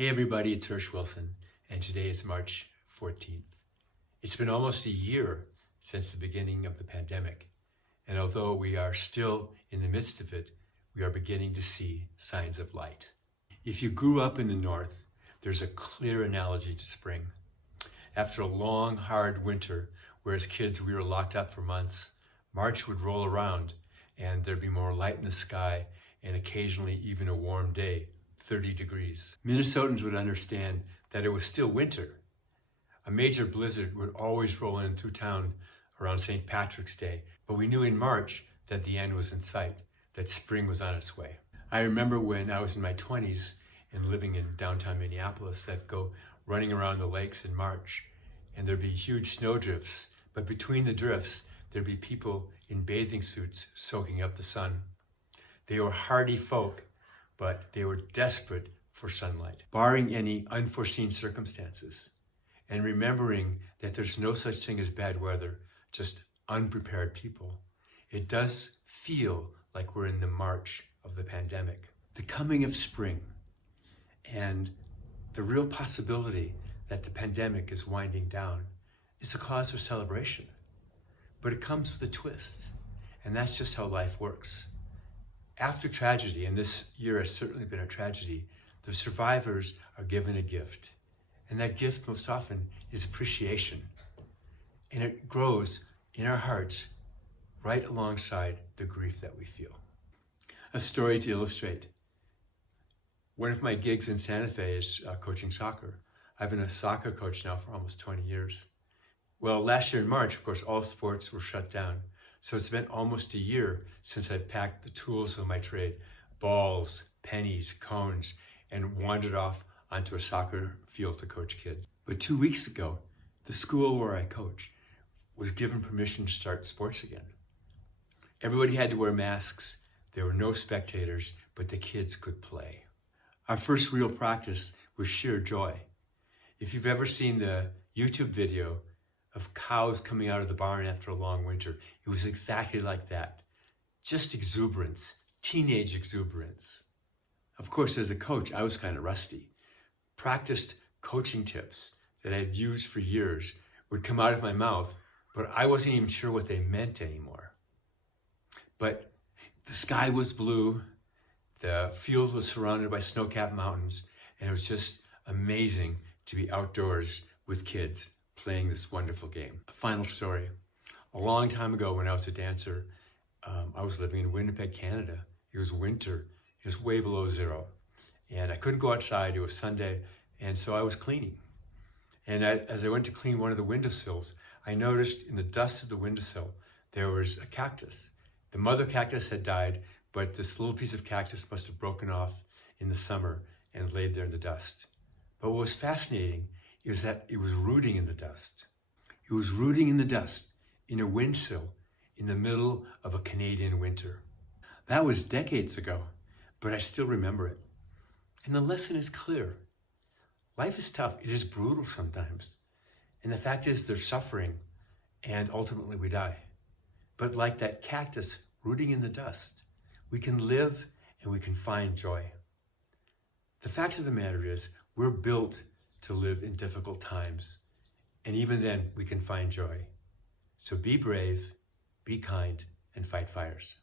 Hey everybody, it's Hirsch Wilson, and today is March 14th. It's been almost a year since the beginning of the pandemic, and although we are still in the midst of it, we are beginning to see signs of light. If you grew up in the North, there's a clear analogy to spring. After a long, hard winter, where as kids we were locked up for months, March would roll around and there'd be more light in the sky and occasionally even a warm day, 30 degrees. Minnesotans would understand that it was still winter. A major blizzard would always roll in through town around St. Patrick's Day, but we knew in March that the end was in sight, that spring was on its way. I remember when I was in my 20s and living in downtown Minneapolis, I'd go running around the lakes in March, and there'd be huge snowdrifts, but between the drifts, there'd be people in bathing suits soaking up the sun. They were hardy folk, but they were desperate for sunlight, barring any unforeseen circumstances, and remembering that there's no such thing as bad weather, just unprepared people. It does feel like we're in the march of the pandemic. The coming of spring and the real possibility that the pandemic is winding down is a cause for celebration, but it comes with a twist, and that's just how life works. After tragedy, and this year has certainly been a tragedy, the survivors are given a gift. And that gift most often is appreciation. And it grows in our hearts right alongside the grief that we feel. A story to illustrate. One of my gigs in Santa Fe is coaching soccer. I've been a soccer coach now for almost 20 years. Well, last year in March, of course, all sports were shut down. So it's been almost a year since I've packed the tools of my trade, balls, pennies, cones, and wandered off onto a soccer field to coach kids. But 2 weeks ago, the school where I coach was given permission to start sports again. Everybody had to wear masks. There were no spectators, but the kids could play. Our first real practice was sheer joy. If you've ever seen the YouTube video of cows coming out of the barn after a long winter, it was exactly like that. Just exuberance, teenage exuberance. Of course, as a coach, I was kind of rusty. Practiced coaching tips that I'd used for years would come out of my mouth, but I wasn't even sure what they meant anymore. But the sky was blue, the field was surrounded by snow-capped mountains, and it was just amazing to be outdoors with kids playing this wonderful game. A final story. A long time ago when I was a dancer, I was living in Winnipeg, Canada. It was winter. It was way below zero. And I couldn't go outside. It was Sunday. And so I was cleaning. And as I went to clean one of the windowsills, I noticed in the dust of the windowsill, there was a cactus. The mother cactus had died, but this little piece of cactus must have broken off in the summer and laid there in the dust. But what was fascinating is that it was rooting in the dust. It was rooting in the dust in a windsill in the middle of a Canadian winter. That was decades ago, but I still remember it. And the lesson is clear. Life is tough. It is brutal sometimes. And the fact is there's suffering and ultimately we die. But like that cactus rooting in the dust, we can live and we can find joy. The fact of the matter is we're built to live in difficult times. And even then, we can find joy. So be brave, be kind, and fight fires.